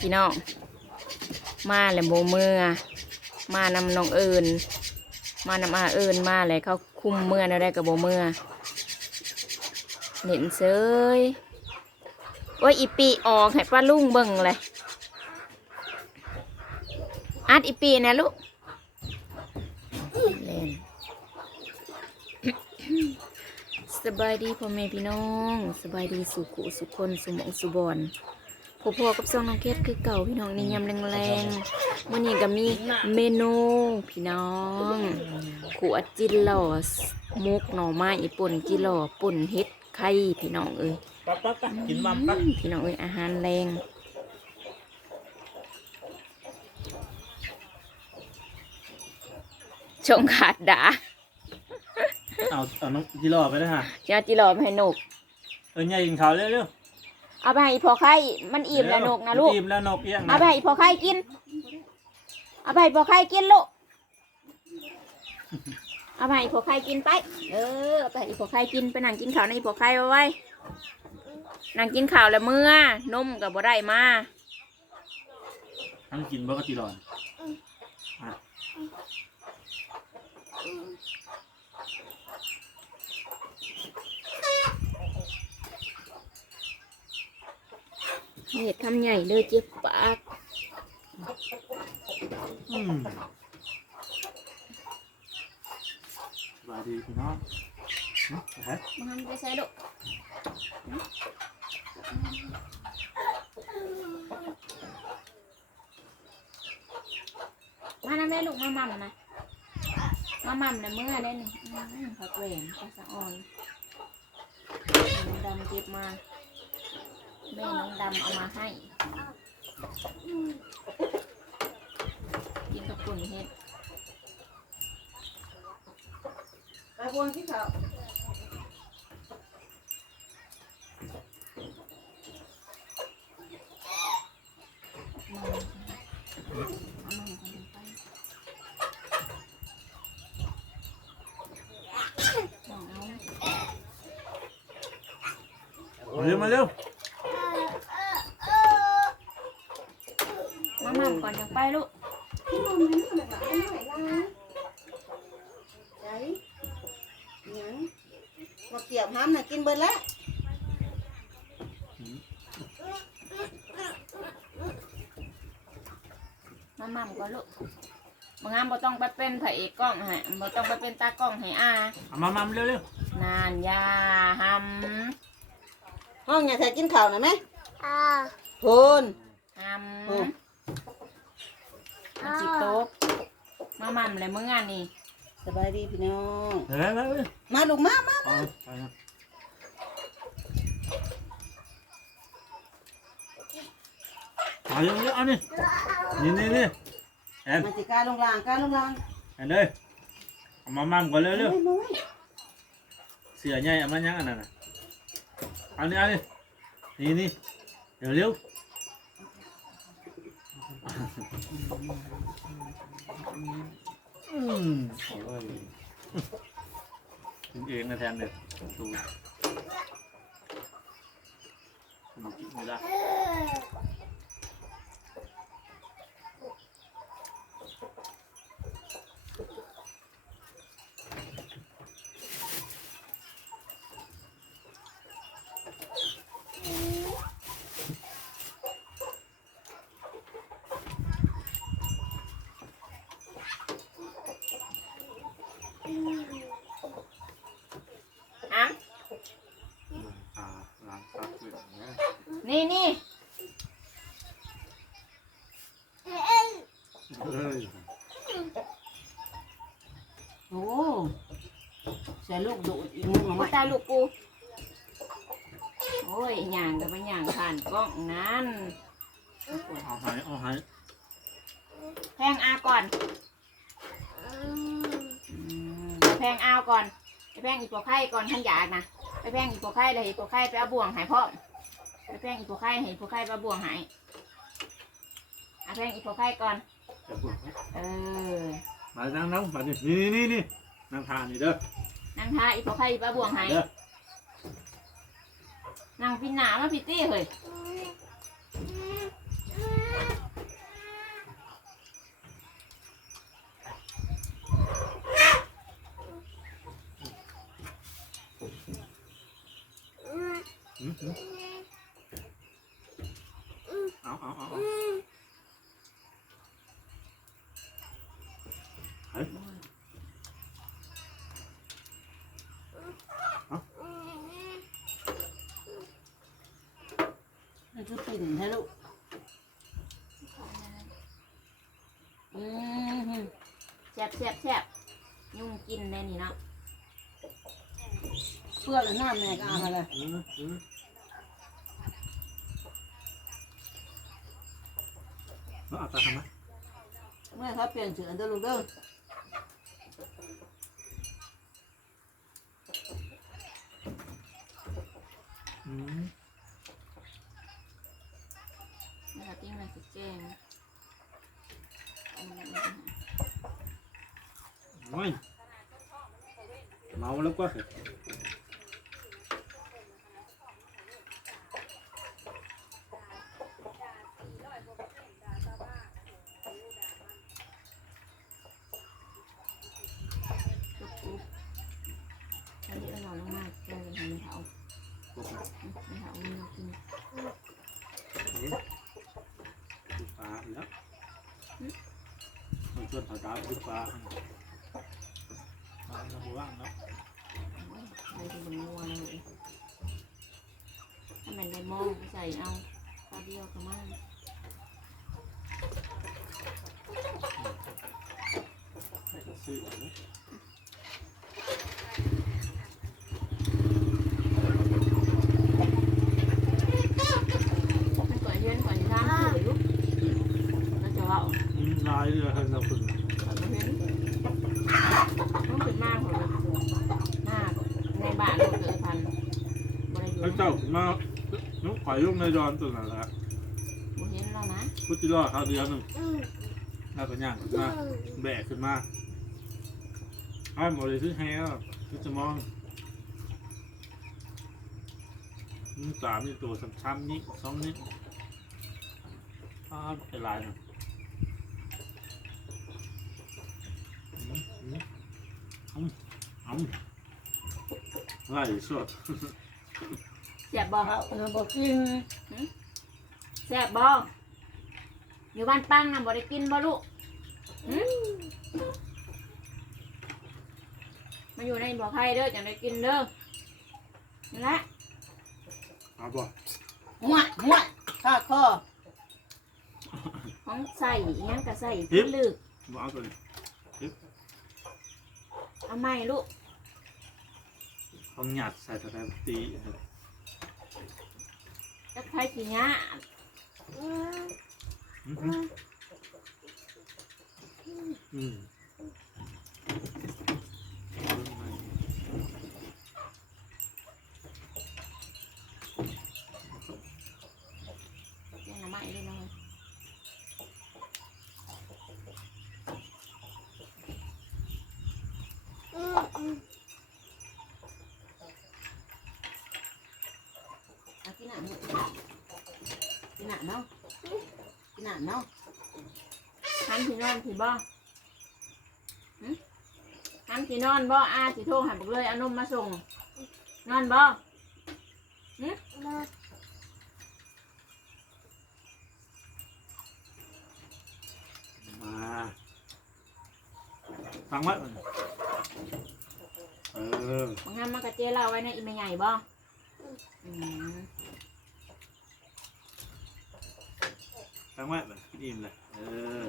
พี่น้อง มาแล้วโบเมื่อ มานำน้องเอิญมานำอาเอิญมาเลยเขาคุ้มเมื่อแล้วได้กับโบเมื่อเห็นเซยโอ้ยอีปีออกให้ป้าลุงเบิ่งเลยอัดอีปีนะลูกเล่นสบายดีพ่อแม่พี่น้อง สบายดีสุขุสุขคนสุมองสุบอน พ่อพ่อกับซองน้องเคสคือเก่าพี่น้องในยำแรงๆมื่อนี้ก็มีเมนูพี่น้องขวดจินหล่อมุกหน่อไม้ป่นจิหล่อป่นเฮ็ดไข่พี่น้องเอ้ยปั๊บปั๊บปั๊บกินมัมปั๊บอืมพี่น้องเอ้ยอาหารแรงชงขาดดาเอาเอาน้องจิรอไปเลยฮะเจ้าจิหล่อมาให้นกเออใหญ่กินข้าวเร็วเร็ว เอาไปให้อีพอไข่มันอิ่มแล้วนกนะลูก อิ่มแล้วนกเอี้ยงเอาไปให้อีพอไข่กิน เอาไปให้อีพอไข่กินลูก เอาไปให้อีพอไข่กินไป เออเอาไปให้อีพอไข่กินไปนั่งกินข้าวในอีพอไข่เอาไว้นั่งกินข้าวแล้วเมื่อนมกับบ่ได้มา ทั้งกินบ่ก็จิรอน เห็ดทำใหญ่เลยเจ็บปากอืมสบายดีพี่น้องหึไปมาทำไปใส่ลูกมานะแม่ลูกมามั่มนะมามั่มนะเมื่อเล่นอืมผักแหวนปลาสะออนน้องดำเก็บมา แม่น้องดำเอามาให้ กินกับปุ่นเฮ็ดไปบนที่เขามาเร็วมาเร็วมาม่ำก่อนจังไปลูกใจหยังมาเกี่ยวห้ามน่ะกินเบิดแล้วมาม่ำก่อนลูกบางงามบ่ต้องไปเป็นพระเอกกล้องให้บ่ต้องไปเป็นตากล้องให้อาเอามามัมเร็วเร็วนานยาหห้องอย่าใส่กินข้าวนะแม่ำอาโพนหโอ้ำ มันจิโต๊ะมาม่ำเลยมึงอะนี่สบายดีพี่น้องเร็วเร็วเร็วมาลูกมามาเอาไปนะเอาเร็วเร็วเอานี่นี่นี่นี่แอนมาสิการลงล่างการลงล่างแอนเลยเอามามัมก่อนเร็วเร็วเฮ้ยน้อยเสือใหญ่เอามายังอันนั้นน่ะเอานี่เอานี่นี่นี่เร็วเร็ว อืมโอ้ยกินเองนะแทนเด็ดูดูกินไม่ได้ อะ อ่าล้างปากเลยนะ นี่นี่เอ้ยโอ้ใส่ลูกดูดอีกมุ้งมามาตาลูกปูโอ้ยย่างกับมันย่างผ่านกล้องนั้นเอาหายเอาหายแพงอาก่อนอืมไปแพงอาก่อนไปแพงอีกตัวไข่ก่อนท่านอยากนะไปแพงอีกตัวไข่เลยอีกตัวไข่ไปเอาบ่วงใหายพ่อม ไปแพงอีกผัวไข่เห็นผัวไข่ปลาบ่วงหายเอาแพงอีกผัวไข่ก่อน จะพูดไเออ มานั่งน้องมานี่นี่นี่นี่นั่งทานนี่เด้อ นั่งทานอีกผัวไข่ปลาบ่วงหายเด้อ นั่งพินหนามาพี่ตี้เฮ้ยือืม มันจะปิ่นใช่ลูกอืมแซ่บแซ่บแซ่บยุ่งกินแนนี่เนะเพื่อนหน้าแม่ก็เอามาเลย แล้วเอาตาทำไหมเมื่อเขาเปลี่ยนเสือเด้อลูกเด้ออืมนะคะติ้งอะไรสิแจ้งเอามาเลยโอ้ยเมาแล้วก็เสร็จ จุ๊บจุ๊บอันนี้เอาหน่อยลงมาแจ้งเลยให้ไม่เถา ปกติ ไม่เถาไม่เอากิน ดูปลาอีกแล้ว มันชวนถอดดาวดูปลาปลาเราว่างเนาะโอ้ยไปดูนัวเลยถ้ามันได้มองใส่เอาปลาเดียวก็มาให้ก็ซื้อเอาเนอะ มันก่อนเยือนก่อนที่ทางคือลูกเราจะว่า อืมลายเรือให้เราฝึก ก่อนมาเห็นต้องเป็นมากกว่าหน้าในบ้านเราเกิดพันบริ แล้ว ยุทธ์ เจ้าขึ้น มาน้องข่อยยุ่งในดอนตัวนั่นแหละบ่เห็นเรานะพุทธิรอดเขาเดียวหนึ่งแล้วก็ย่างขึ้นมาแบกขึ้นมาไอ้หมดเลยซื้อแฮร์ซื้อจะมองนี่สามนี่ตัวช้ำๆนี่สองนี่อ้าวเป็นลายนะอืมอืมอืมอืมไล่สด แซ่บบ่เขาเราบอกกินแซ่บบ่อยู่บ้านปังน่ะบ่ได้กินบ่ลูกหึมาอยู่ในบ่อไข่เด้อจังได้กินเด้อนั่นแหละเอาบ่มั่วมั่วข้าข้อของใส่อิหยังก็ใส่ขึ้นลึกบ่เอาตัวนี้เอาใหม่ลูกเขาหยัดใส่ตะไคร้ตี ครับจักไผสิหยาอืมอืมอืม แกงหน่อไม้เลยเนาะ เอากินหนังกินหนังเนาะกิ นหนังเนาะหันสินอนสิบ่หึหันสินอนบ่อาสิโทรหาบอกเลยเอานมมาส่ง นอนบ่หึมาฟังไว้ก่อนเออ บางครั้งมันก็เจเล่าไว้ในอีเมลใหญ่บ่อืม ฟังไว้ก่อนอิ่มเลยเออ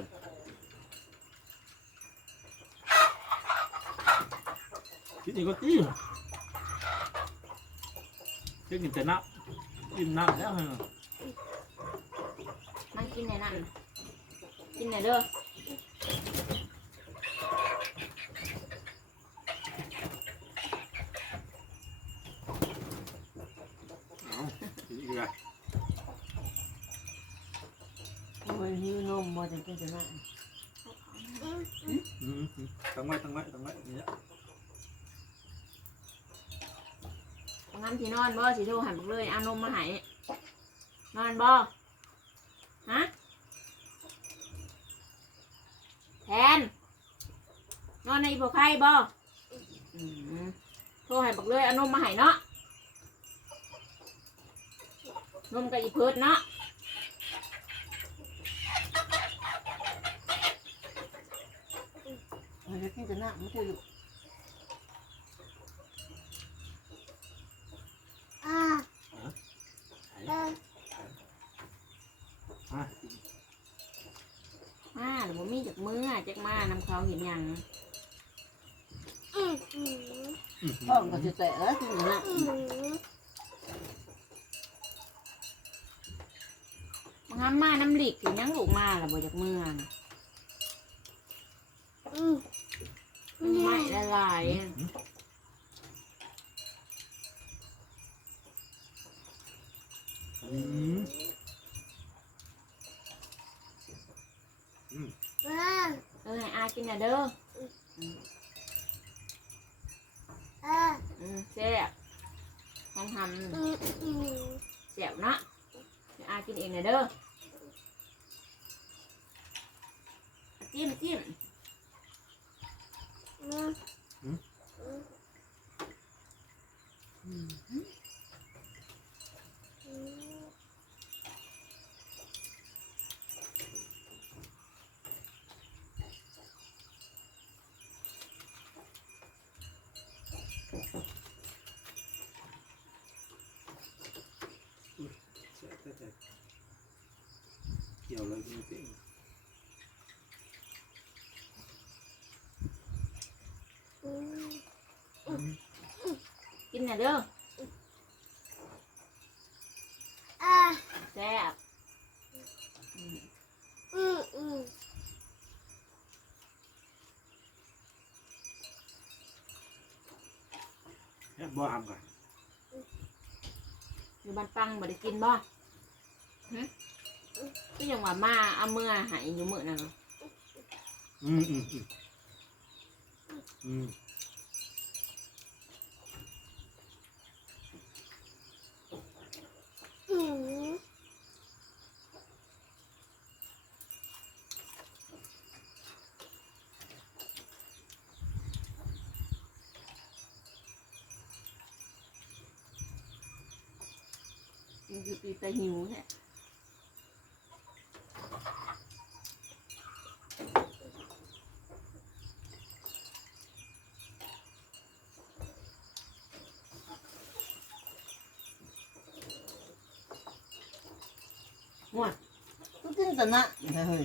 คิดนี่ก็ตีคิดนี่แต่นับอิ่มนับแล้วเหรอมันกินในนั้นกินในเด้อ เอาคิดอีกแล้ว มัน หิวนมบ่จะกินจะหนังอืมอืมตั้งไว้ตั้งไว้ตั้งไว้นี่แหละบางครั้งสินอนบ่สิโทรหาบอกเลยเอานมมาให้นอนบ่ฮะแทน นอนในบ่ไข่บ่อืมโทรให้บอกเลยเอานมมาให้เนาะนมกับอีเพิดเนาะ มันจะกินจะหนังไม่ใช่ลูกมาหรือบ่มีจากมือจากมานำเขาเห็นหยังพ่อก็จะแต่เออที่นี่นะบางครั้งมาน้ำหลิกหรือยังลูกมาหรือบ่จากมือน่ะ ไม่ละลายอืมเออให้อากินน่ะเด้ออืมแซ่บทองทำแซ่บเนาะให้อากินเองน่ะเด้อเอาจิ้มจิ้มเกี่ยวเลยจริงกินน่ะเด้อแซ่บๆเนี่ยบ่ทำกันอยู่บ้านปังบ่ได้กินบ่หึ ก็ยังว่ามาเอามือหายอยู่มื้อนั่นเนาะอืมอืมอืมอืมกินคือปีตาหิวแท้ก็ กินแต่นะเฮ้ย